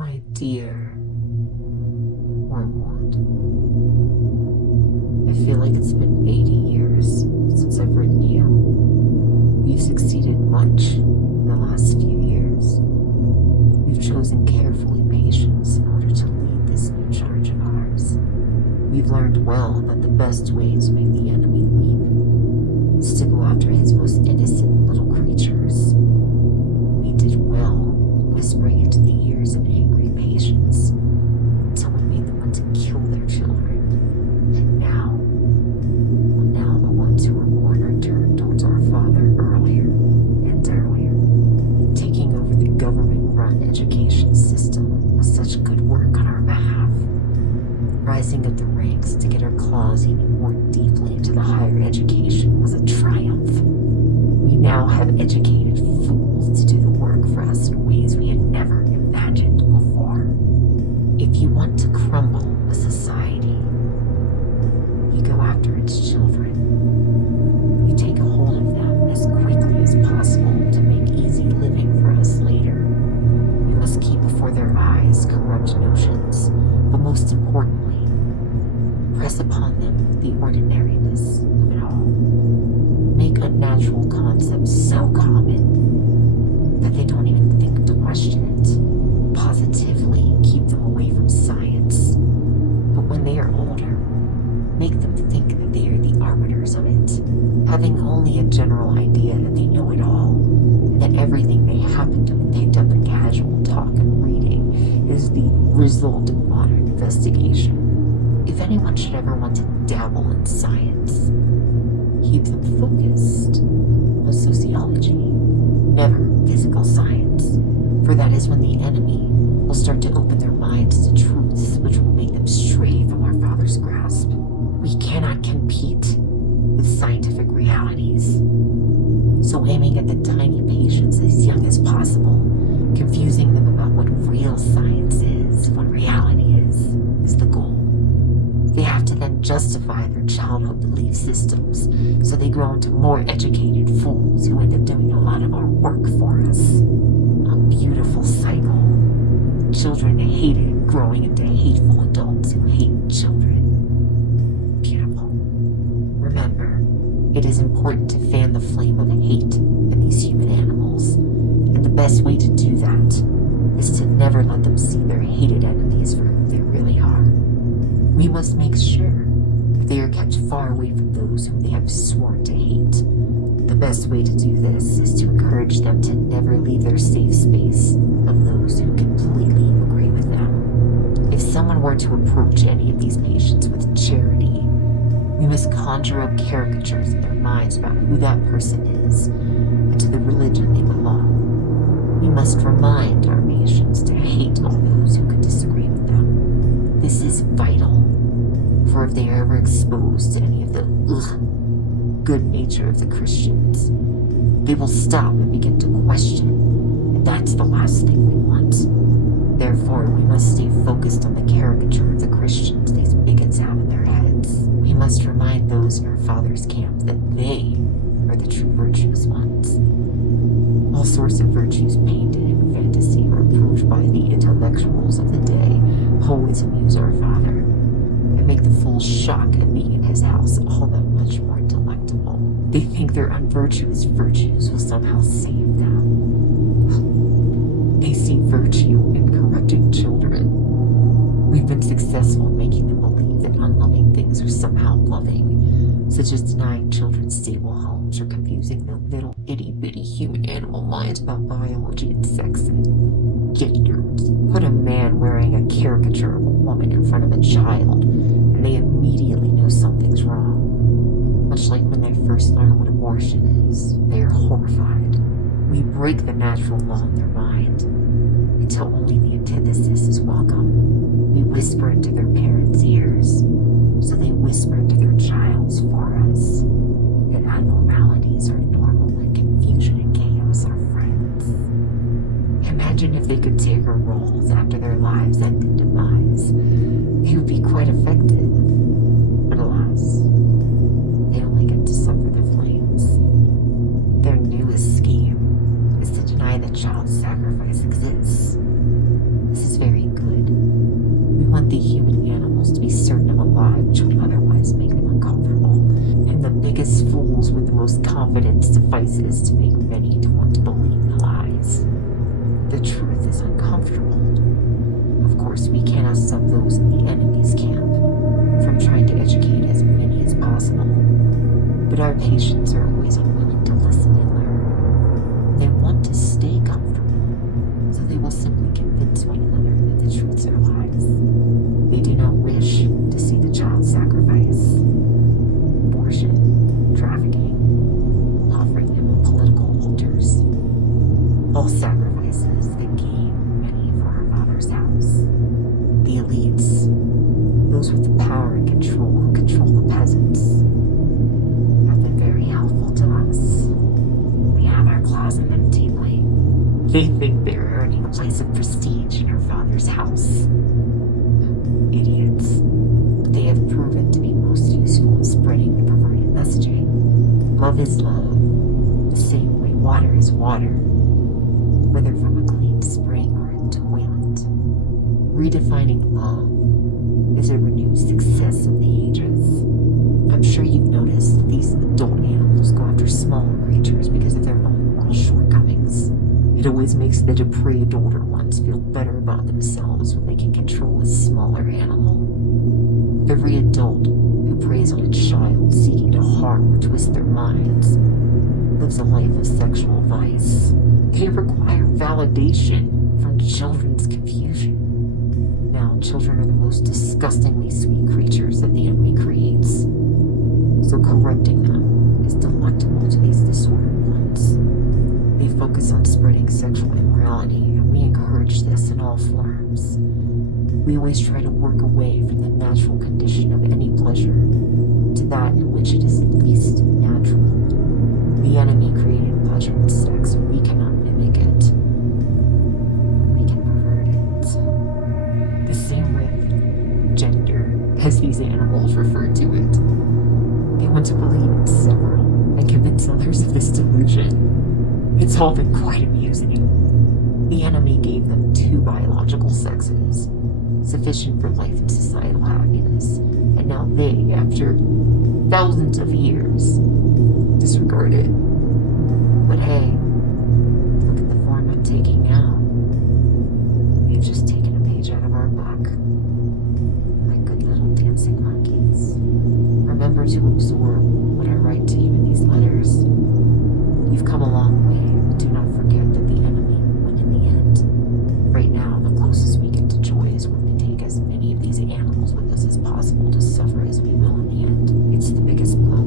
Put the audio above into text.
My dear Wormwood, I feel like it's been 80 years since I've written you. We've succeeded much in the last few years. We've chosen carefully patience in order to lead this new charge of ours. We've learned well that the best way to make the enemy weep is to go after his most innocent little creatures. We did well whispering into the ears of angry patients until we made them want to kill their children. And now the ones who were born are turned towards our Father earlier and earlier, taking over the government-run education system with such good work on our behalf, rising up the ranks to get our claws even more deeply into the higher education was a triumph. We now have educated fools to do the work for us in ways we had never imagined before. If you want to crumble a society, you go after its children. You take hold of them as quickly as possible to make easy living for us later. We must keep before their eyes corrupt notions, but most importantly, press upon them the ordinariness of it all. Make unnatural concepts so common that they don't even think to question it. Positively keep them away from science. But when they are older, make them think that they are the arbiters of it, having only a general idea that they know it all, and that everything they happen to have picked up in casual talk and reading is the result of modern investigation. If anyone should ever want to dabble in science, keep them focused on sociology, never physical science, for that is when the enemy will start to open their minds to truths which will make them stray from our Father's grasp. We cannot compete with scientific realities, so aiming at the tiny patients as young as possible, confusing them about what real science is, what reality is the goal. They have to then justify their childhood belief systems, so they grow into more educated fools who end up doing a lot of our work for us. A beautiful cycle. Children hated growing into hateful adults who hate children. Beautiful. Remember, it is important to fan the flame of hate in these human animals, and the best way to do that is to never let them see their hated enemies for who they really are. We must make sure that they are kept far away from those whom they have sworn to hate. The best way to do this is to encourage them to never leave their safe space of those who completely agree with them. If someone were to approach any of these patients with charity, we must conjure up caricatures in their minds about who that person is and to the religion they belong. We must remind our patients to hate all those who could disagree with them. This is vital, for if they are ever exposed to any of the good nature of the Christians, they will stop and begin to question, and that's the last thing we want. Therefore, we must stay focused on the caricature of the Christians these bigots have in their heads. We must remind those in our Father's camp that they are the true virtuous ones. All sorts of virtues painted in fantasy or approved by the intellectuals of the day always amuse our Father, and make the full shock of being in his house all that much more delectable. They think their unvirtuous virtues will somehow save them. They see virtue in corrupting children. We've been successful in making them believe that unloving things are somehow loving, such as denying children stable homes or confusing their little itty-bitty human-animal minds about biology and sex and genders. Put a man wearing a caricature of a woman in front of a child, and they immediately know something's wrong. Much like when they first learn what abortion is, they are horrified. We break the natural law in their mind until only the antithesis is welcome. We whisper into their parents' ears, so they whisper into their child's for us. That abnormalities are normal and confusion and chaos are friends. Imagine if they could take our roles after their lives end in demise. They would be quite effective. But alas, they only get to suffer the flames. Their newest scheme is to deny that child sacrifice exists. This is very be certain of a lie which would otherwise make them uncomfortable. And the biggest fools with the most confidence suffices to make many to want to believe the lies. The truth is uncomfortable. Of course, we cannot stop those in the enemy's camp from trying to educate as many as possible. But our patients are always unwilling to listen and learn. They want to stay comfortable, so they will simply convince one another that the truths are lies. They do not wish to see the child sacrifice, abortion, trafficking, offering them on political altars. All sacrifices that gain many for our Father's house. The elites, those with the power and control who control the peasants, have been very helpful to us. We have our claws in them deeply. They think they're earning a place of prestige in our Father's house. Idiots. But they have proven to be most useful in spreading the perverted messaging. Love is love, the same way water is water, whether from a clean spring or a toilet. Redefining love is a renewed success of the ages. I'm sure you've noticed that these adult animals go after smaller creatures because of their own moral shortcomings. It always makes the depraved older ones feel better about themselves when they can control a smaller animal. Every adult who preys on a child seeking to harm or twist their minds lives a life of sexual vice. They require validation from children's confusion. Now, children are the most disgustingly sweet creatures that the enemy creates, so corrupting them is delectable to these disordered ones. They focus on spreading sexual immorality, and we encourage this in all forms. We always try to work away from the natural condition of any pleasure to that in which it is least natural. The enemy created pleasure in sex, and we cannot mimic it. We can pervert it. The same with gender, as these animals refer to it. They want to believe in several and convince others of this delusion. It's all been quite amusing. The enemy gave them 2 biological sexes, sufficient for life and societal happiness, and now they, after thousands of years, disregard it. But hey, look at the form I'm taking now. We've just taken a page out of our book. Like good little dancing monkeys. Remember to absorb what I write to you in these letters. You've come a long way. Do not forget that the enemy won in the end. Right now, the closest we get to joy is when we take as many of these animals with us as possible to suffer as we will in the end. It's the biggest blow